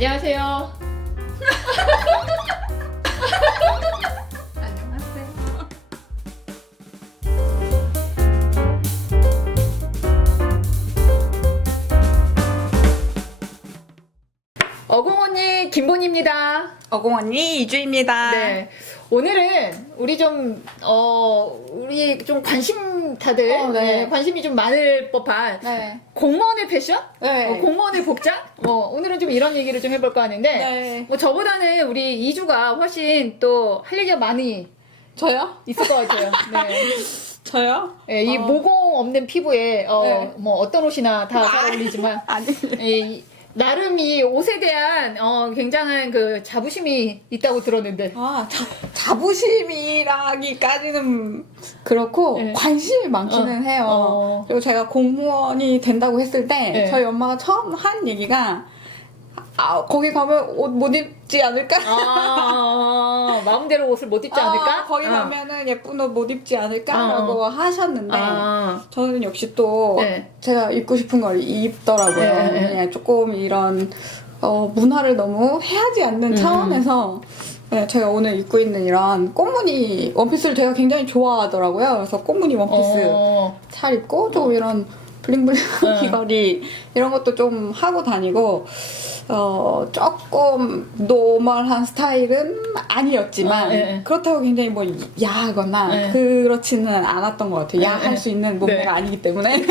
안녕하세요. 안녕하세요. 어공언니 김본입니다. 어공언니 이주입니다. 네. 오늘은 우리 관심 다들 네. 네, 관심이 좀 많을 법한 네. 공무원의 패션? 네. 공무원의 복장? 오늘은 좀 이런 얘기를 좀 해볼까 하는데 네. 저보다는 우리 이주가 훨씬 또 할 얘기가 많이 저요? 있을 것 같아요. 네. 저요? 네, 이 모공 없는 피부에 네. 어떤 옷이나 다 잘 어울리지만 아니. 나름 이 옷에 대한 굉장한 그 자부심이 있다고 들었는데. 자부심이라기까지는 그렇고 네. 관심이 많기는 해요. 그리고 제가 공무원이 된다고 했을 때 네. 저희 엄마가 처음 한 얘기가 거기 가면 옷 못 입지 않을까? 마음대로 옷을 못 입지 않을까? 거기 가면은 예쁜 옷 못 입지 않을까라고 하셨는데 저는 역시 또 네. 제가 입고 싶은 걸 입더라고요. 네. 그냥 조금 이런 문화를 너무 해하지 않는 차원에서 네, 제가 오늘 입고 있는 이런 꽃무늬 원피스를 제가 굉장히 좋아하더라고요. 그래서 꽃무늬 원피스 잘 입고 좀 이런 블링블링 귀걸이 이런 것도 좀 하고 다니고 조금 노멀한 스타일은 아니었지만 그렇다고 굉장히 뭐 야하거나 그렇지는 않았던 것 같아요. 야할 수 있는 몸매가 아니기 때문에.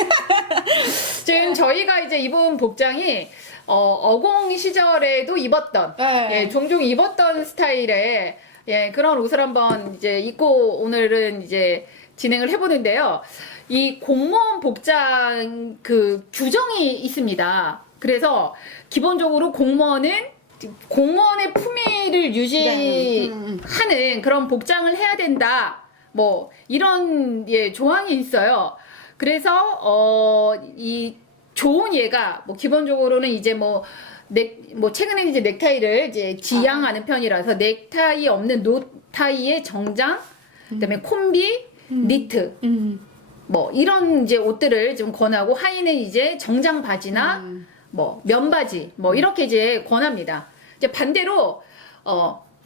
지금 저희가 이제 입은 복장이 어공 시절에도 입었던 종종 입었던 스타일의 그런 옷을 한번 이제 입고 오늘은 이제 진행을 해보는데요. 이 공무원 복장 그 규정이 있습니다. 그래서 기본적으로 공무원의 품위를 유지하는 그런 복장을 해야 된다. 뭐 이런 조항이 있어요. 그래서 이 좋은 예가 뭐 기본적으로는 이제 최근에는 이제 넥타이를 이제 지향하는 편이라서 넥타이 없는 노타이의 정장, 그다음에 콤비, 니트. 뭐 이런 이제 옷들을 좀 권하고 하의는 이제 정장 바지나 뭐 면바지 뭐 이렇게 이제 권합니다. 이제 반대로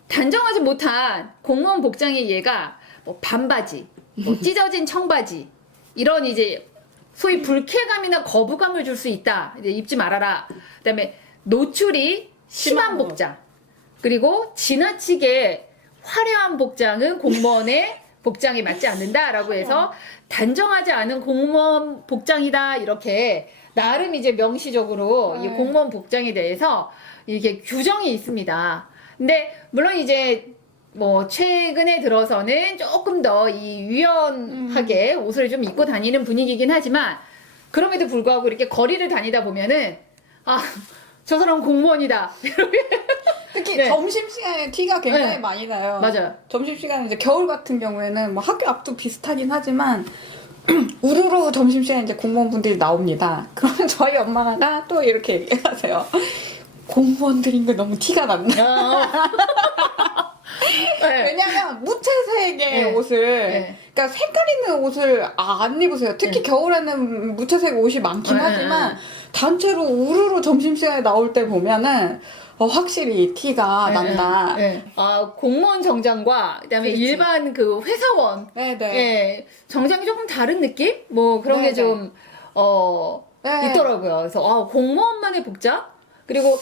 단정하지 못한 공무원 복장의 예가 뭐 반바지, 뭐 찢어진 청바지 이런 이제 소위 불쾌감이나 거부감을 줄 수 있다. 이제 입지 말아라. 그다음에 노출이 심한 복장. 그리고 지나치게 화려한 복장은 공무원의 복장에 맞지 않는다라고 해서 단정하지 않은 공무원 복장이다 이렇게 나름 이제 명시적으로 이 공무원 복장에 대해서 이게 규정이 있습니다. 근데 물론 이제 뭐 최근에 들어서는 조금 더 이 유연하게 옷을 좀 입고 다니는 분위기긴 하지만 그럼에도 불구하고 이렇게 거리를 다니다 보면은 저 사람 공무원이다. 특히 점심시간에 티가 굉장히 많이 나요. 맞아요. 점심시간에 이제 겨울 같은 경우에는 뭐 학교 앞도 비슷하긴 하지만 우르르 점심시간에 이제 공무원분들이 나옵니다. 그러면 저희 엄마가 또 이렇게 얘기하세요. 공무원들인 게 너무 티가 난다. 왜냐면 무채색의 옷을 그러니까 색깔 있는 옷을 안 입으세요. 특히 겨울에는 무채색 옷이 많긴 하지만 단체로 우르르 점심시간에 나올 때 보면은 확실히 티가 난다. 공무원 정장과 그다음에 일반 그 회사원 정장이 조금 다른 느낌? 뭐 그런 게 좀 있더라고요. 그래서 공무원만의 복장? 그리고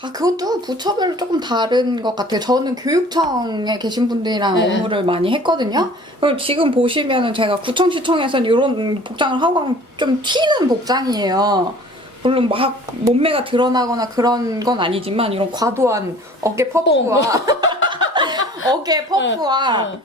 그것도 부처별로 조금 다른 것 같아요. 저는 교육청에 계신 분들이랑 업무를 많이 했거든요. 그리고 지금 보시면은 제가 구청시청에서는 이런 복장을 하고 가면 좀 튀는 복장이에요. 물론 막 몸매가 드러나거나 그런 건 아니지만 이런 과도한 어깨 퍼프와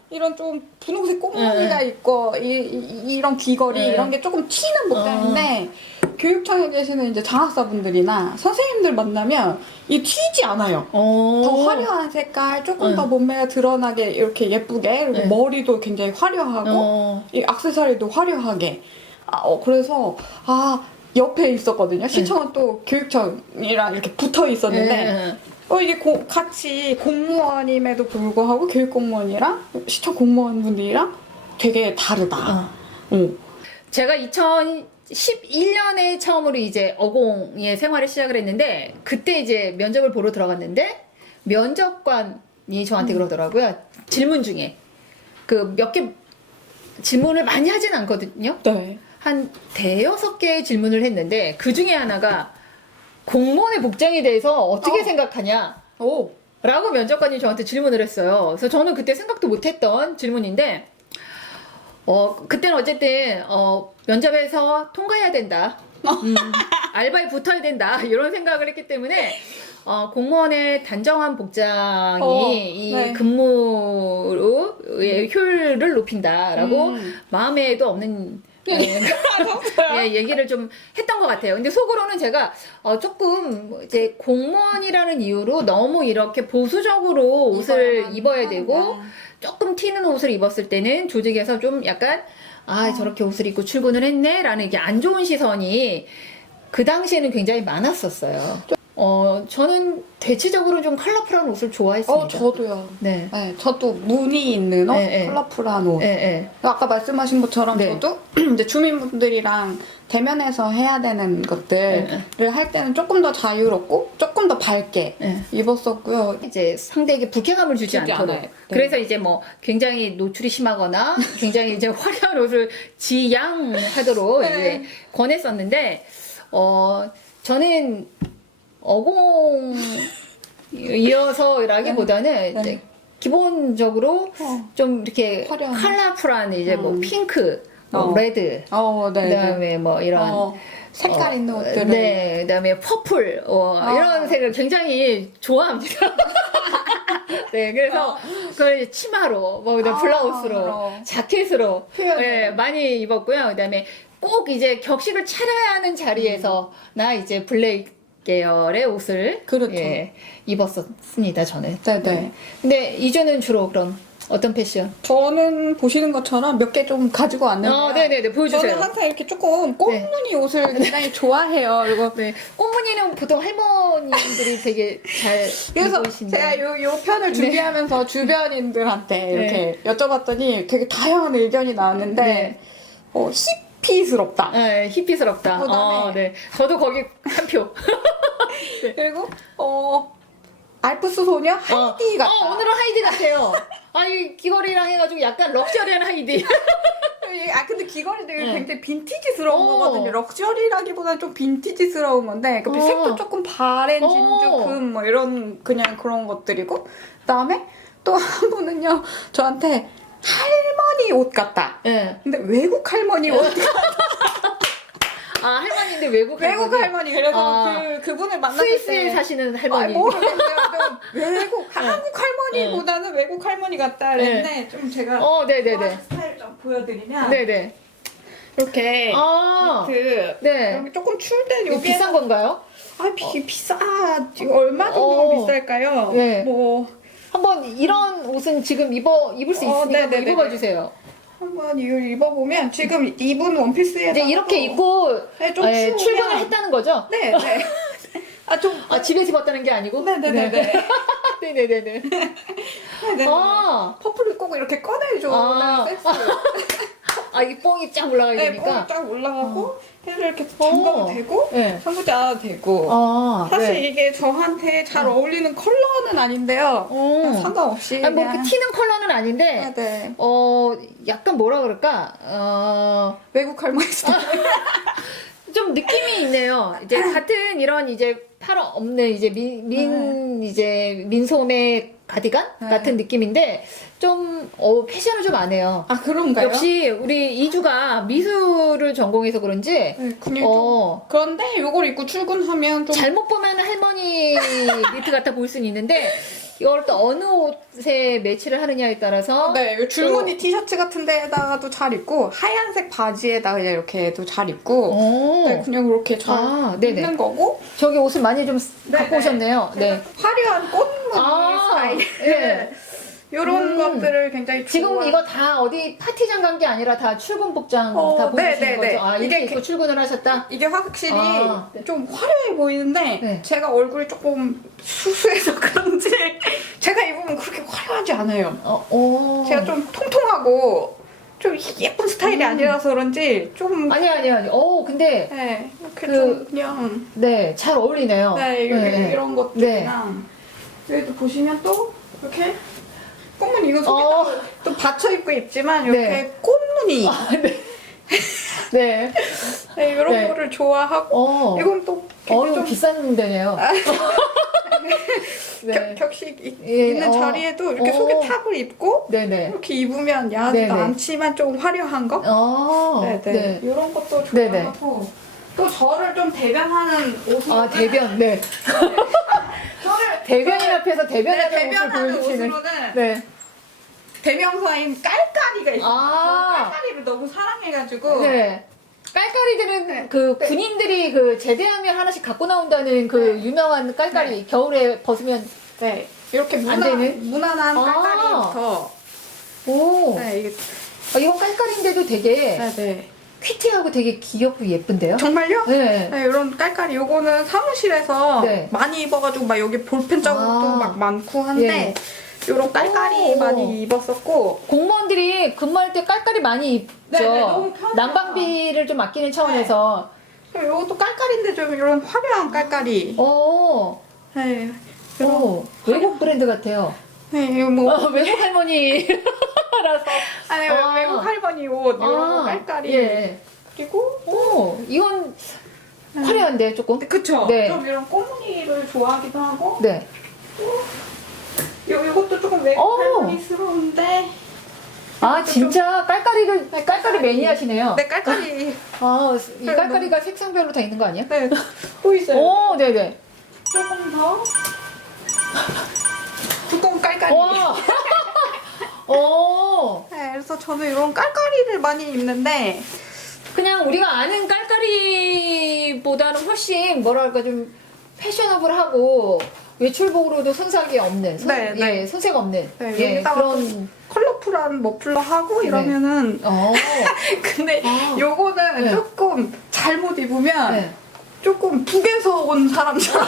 이런 좀 분홍색 꽃무늬가 있고 이런 귀걸이 이런 게 조금 튀는 복장인데 교육청에 계시는 이제 장학사분들이나 선생님들 만나면 이 튀지 않아요. 더 화려한 색깔, 조금 더 몸매가 드러나게 이렇게 예쁘게 그리고 머리도 굉장히 화려하고 이 액세서리도 화려하게 그래서 옆에 있었거든요. 시청은 또 교육청이랑 이렇게 붙어 있었는데 이게 같이 공무원임에도 불구하고 교육공무원이랑 시청 공무원분들이랑 되게 다르다. 제가 11년에 처음으로 이제 어공의 생활을 시작을 했는데 그때 이제 면접을 보러 들어갔는데 면접관이 저한테 그러더라고요. 질문 중에 그 몇 개 질문을 많이 하진 않거든요. 네. 한 대여섯 개의 질문을 했는데 그 중에 하나가 공무원의 복장에 대해서 어떻게 생각하냐? 오. 라고 면접관이 저한테 질문을 했어요. 그래서 저는 그때 생각도 못했던 질문인데, 그때는 어쨌든, 면접에서 통과해야 된다. 알바에 붙어야 된다. 이런 생각을 했기 때문에, 공무원의 단정한 복장이 이 네. 근무의 효율을 높인다라고 마음에도 없는 얘기를 좀 했던 것 같아요. 근데 속으로는 제가 조금 이제 공무원이라는 이유로 너무 이렇게 보수적으로 옷을 입어야 되고 조금 튀는 옷을 입었을 때는 조직에서 좀 약간 저렇게 옷을 입고 출근을 했네 라는 이게 안 좋은 시선이 그 당시에는 굉장히 많았었어요. 저는 대체적으로 좀 컬러풀한 옷을 좋아했습니다. 저도요. 네. 네, 저도 무늬 있는 옷, 네. 컬러풀한 옷. 네. 아까 말씀하신 것처럼 네. 저도 이제 주민분들이랑 대면해서 해야 되는 것들을 할 때는 조금 더 자유롭고 조금 더 밝게 입었었고요. 이제 상대에게 불쾌감을 주지 주지 않도록. 않아요. 네. 그래서 이제 뭐 굉장히 노출이 심하거나 굉장히 이제 화려한 옷을 지양하도록 네. 이제 권했었는데, 저는 어공이어서라기보다는 이제 기본적으로 좀 이렇게 화려한. 컬러풀한 이제 뭐 핑크, 뭐 레드, 네. 그다음에 뭐 이런 색깔 있는 옷들을. 네, 그다음에 퍼플 이런 색을 굉장히 좋아합니다. 네, 그래서 그걸 치마로, 뭐 그다음 블라우스로, 자켓으로 많이 입었고요. 그다음에 꼭 이제 격식을 차려야 하는 자리에서 나 이제 블랙 계열의 옷을 그렇죠. 입었었습니다. 저는. 네네. 근데 이주는 주로 그럼 어떤 패션? 저는 보시는 것처럼 몇 개 좀 가지고 왔는데요. 네네네, 보여주세요. 저는 항상 이렇게 조금 꽃무늬 옷을 굉장히 좋아해요. 그리고 네, 꽃무늬는 보통 할머니들이 되게 잘 그래서 입으신데. 제가 요 편을 준비하면서 주변인들한테 이렇게 여쭤봤더니 되게 다양한 의견이 나왔는데 히피스럽다. 네, 히피스럽다. 그다음에 네. 저도 거기 한 표. 그리고 알프스 소녀 하이디 같다. 오늘은 하이디 같아요. 이 귀걸이랑 해가지고 약간 럭셔리한 하이디. 근데 귀걸이들 굉장히 빈티지스러운 거거든요. 럭셔리라기보다는 좀 빈티지스러운 건데 그 색도 조금 바랜 진주금 뭐 이런 그냥 그런 것들이고 그다음에 또 한 분은요 저한테 할머니 옷 같다. 네. 근데 외국 할머니 옷 같다. 할머니인데 외국 할머니. 그래서 그분을 만났을 때 스위스에 사시는 할머니. 모르겠어요. 한국 할머니보다는 외국 할머니 같다 그랬는데 좀 제가 네네네. 스타일 좀 보여드리면 네네. 이렇게 니트 여기 조금 출된 이거 요게 비싼 건가요? 비싸. 지금 얼마 정도 비쌀까요? 네. 뭐 한번 이런 옷은 지금 입을 수 있으니까 한번 입어봐 주세요. 한번 이걸 입어보면 지금 입은 원피스에 이제 이렇게 입고 좀 추우면 출근을 했다는 거죠? 네. 집에서 입었다는 게 아니고? 네네네네. 네네네네. 퍼플을 꼭 이렇게 꺼내줘. 센스. 이 뽕이 쫙 올라가야 되니까. 뽕이 쫙 올라가고 해를 이렇게 잠가도 되고 잠그지 않아도 되고. 사실 이게 저한테 잘 어울리는 컬러는 아닌데요. 상관없이 뭐 이렇게 튀는 컬러는 아닌데 약간 뭐라 그럴까? 외국 할머니 스타일. 좀 느낌이 있네요. 이제 같은 이런 이제 팔 없는 이제 이제 민소매 가디건 같은 느낌인데 좀 패션을 좀 안 해요. 그런가요? 역시 우리 이주가 미술을 전공해서 그런지 그런데 요걸 입고 출근하면 좀 잘못 보면 할머니 니트 같아 보일 수는 있는데 이걸 또 어느 옷에 매치를 하느냐에 따라서 요 줄무늬 티셔츠 같은 데다가도 잘 입고 하얀색 바지에다가 그냥 이렇게도 잘 입고 그냥 그렇게 잘 입는 거고 저기 옷을 많이 좀 갖고 오셨네요. 화려한 꽃무늬 스타일 이런 것들을 굉장히 지금 이거 다 어디 파티장 간 게 아니라 다 출근 복장 다 보여주시는 거죠? 이게 입고 출근을 하셨다? 이게 확실히 좀 화려해 보이는데 제가 얼굴이 조금 수수해서 그런지 제가 입으면 그렇게 화려하지 않아요. 제가 좀 통통하고 좀 예쁜 스타일이 아니라서 그런지 좀 아니. 근데 네, 이렇게 그- 좀 그냥 네, 잘 어울리네요. 네, 이런 것들이랑 네. 여기도 보시면 또 이렇게 꽃무늬 이거 어. 속에다 또 받쳐 입고 입지만 이렇게 네. 꽃무늬 네. 네. 네, 이런 네. 거를 좋아하고 이건 또 이거 좀 비싼 데네요. 네. 격식 예, 있는 자리에도 이렇게 속에 탑을 입고 네네. 이렇게 입으면 야하지도 네네. 않지만 좀 화려한 거? 네. 네네. 이런 것도 네네. 좋아하고 또 저를 좀 대변하는 옷으로 대변, 네. 저를 대변인 앞에서 대변하는 옷을 대변하는 보여주시는. 옷으로는 네. 대명사인 깔깔이가 있어요. 아. 깔깔이를 너무 사랑해가지고 네. 깔깔이들은 네. 그 네. 군인들이 그 제대하면 하나씩 갖고 나온다는 그 유명한 깔깔이 겨울에 벗으면 네 이렇게 안 되는? 무난한 아. 깔깔이부터 오. 네 이게 이건 깔깔인데도 되게 네. 퀴티하고 되게 귀엽고 예쁜데요? 정말요? 네. 네, 이런 깔깔이 요거는 사무실에서 네. 많이 입어가지고 막 여기 볼펜 자국도 아. 막 많고 한데 예. 요런 깔깔이 오. 많이 입었었고 공무원들이 근무할 때 깔깔이 많이 입죠. 네, 너무 편해요. 난방비를 좀 아끼는 차원에서. 그리고 요것도 깔깔인데 좀 이런 화려한 깔깔이 오. 네, 외국 브랜드 같아요. 네 이거 뭐 외국 할머니라서. 아니 아. 외국 할머니 옷 이런 거 깔깔이 예. 그리고 이건 화려한데 조금. 그쵸? 네. 좀 이런 꽃무늬를 좋아하기도 하고 네. 요것도 조금 외국 오. 할머니스러운데 진짜 깔깔이 매니아시네요. 네 깔깔이 이 깔깔이가 색상별로 다 있는 거 아니야? 네 보이세요? 오, 네네. 조금 더 두꺼운 깔깔이 와. 오. 네, 그래서 저는 이런 깔깔이를 많이 입는데 그냥 우리가 아는 깔깔이보다는 훨씬 뭐랄까 좀 패셔너블하고 외출복으로도 손색이 없는 네. 손색 없는 네, 여기다가 그런 컬러풀한 머플러 하고 이러면은 근데 요거는 네. 조금 잘못 입으면 네. 조금 북에서 온 사람처럼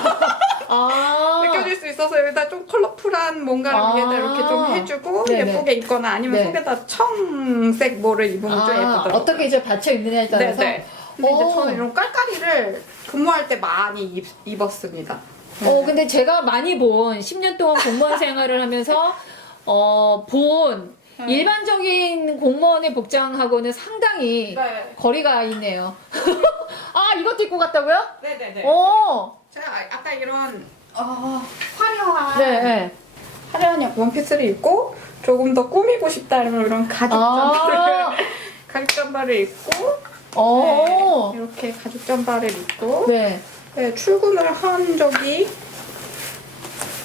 느껴질 아, 수 있어서 여기다 좀 컬러풀한 뭔가를 아. 위에다 이렇게 좀 해주고 네네. 예쁘게 입거나 아니면 네. 속에다 청색 뭐를 입으면 좀 예쁘더라고요. 어떻게 이제 받쳐 입느냐에 따라서 네네. 근데 이제 오. 저는 이런 깔깔이를 근무할 때 많이 입었습니다. 근데 제가 많이 본 10년 동안 공무원 생활을 하면서 본 일반적인 공무원의 복장하고는 상당히 네. 거리가 있네요. 이것도 입고 갔다고요? 네네네. 오. 제가 아까 이런 화려한 네. 화려한 원피스를 입고 조금 더 꾸미고 싶다 이런 가죽 잠바를 입고 네, 이렇게 가죽 잠바를 입고 네. 네, 출근을 한 적이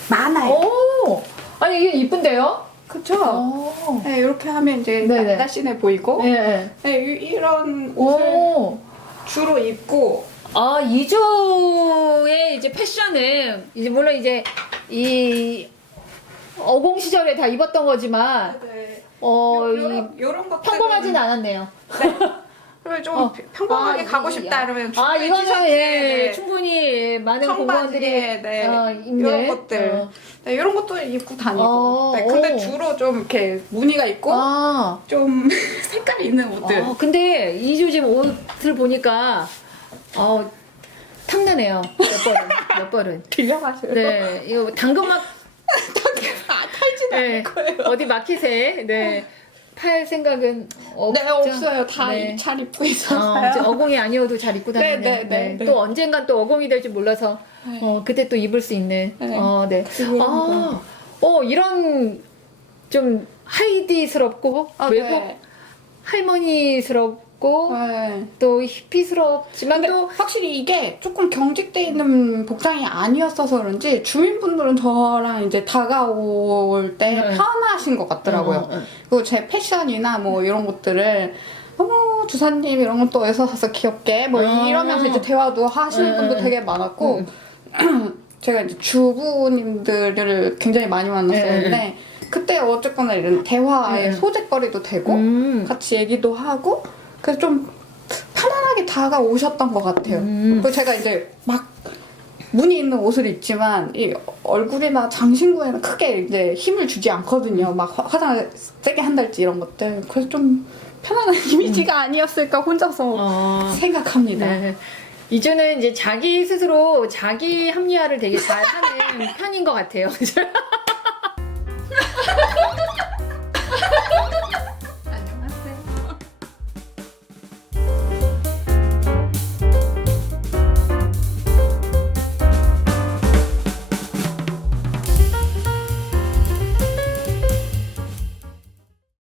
많아요. 아니 이게 이쁜데요? 그쵸? 네, 이렇게 하면 이제 네네. 날씬해 보이고 네. 네, 이런 옷을 주로 입고 이주의 이제 패션은 이제 물론 이제 이 어공 시절에 다 입었던 거지만 요런 것들 평범하진 않았네요. 그리고 좀 평범하게 가고 싶다 이러면 이거는 충분히 많은 공무원들이 입는 이런 것들 네, 이런 것도 입고 다니고 네, 근데 주로 좀 이렇게 무늬가 있고 좀 색깔이 있는 옷들 근데 이주 지금 옷을 보니까 탐나네요. 몇 벌은. 들려가세요. 네, 이거 당근막 탈지는 않을 거예요. 어디 마켓에 팔 생각은 없죠? 네, 없어요. 다 네. 잘 입고 있어서요. 이제 어공이 아니어도 잘 입고 다니는. 네. 또 언젠간 또 어공이 될지 몰라서 그때 또 입을 수 있는. 네. 이런 좀 하이디스럽고 외국 할머니스럽고 또 히피스럽지만 근데 또 확실히 이게 조금 경직돼 있는 복장이 아니었어서 그런지 주민분들은 저랑 이제 다가올 때 편하신 것 같더라고요. 그리고 제 패션이나 뭐 이런 것들을 주사님 이런 것도 어디서 사서 귀엽게 뭐 이러면서 이제 대화도 하시는 분도 되게 많았고 제가 이제 주부님들을 굉장히 많이 만났었는데 그때 어쨌거나 이런 대화의 소재거리도 되고 같이 얘기도 하고 그래서 좀 편안하게 다가오셨던 것 같아요. 그리고 제가 이제 막 무늬 있는 옷을 입지만 이 얼굴이나 장신구에는 크게 이제 힘을 주지 않거든요. 막 화장을 세게 한달지 이런 것들. 그래서 좀 편안한 이미지가 아니었을까 혼자서 생각합니다. 네. 이주는 이제 자기 스스로 자기 합리화를 되게 잘하는 편인 것 같아요.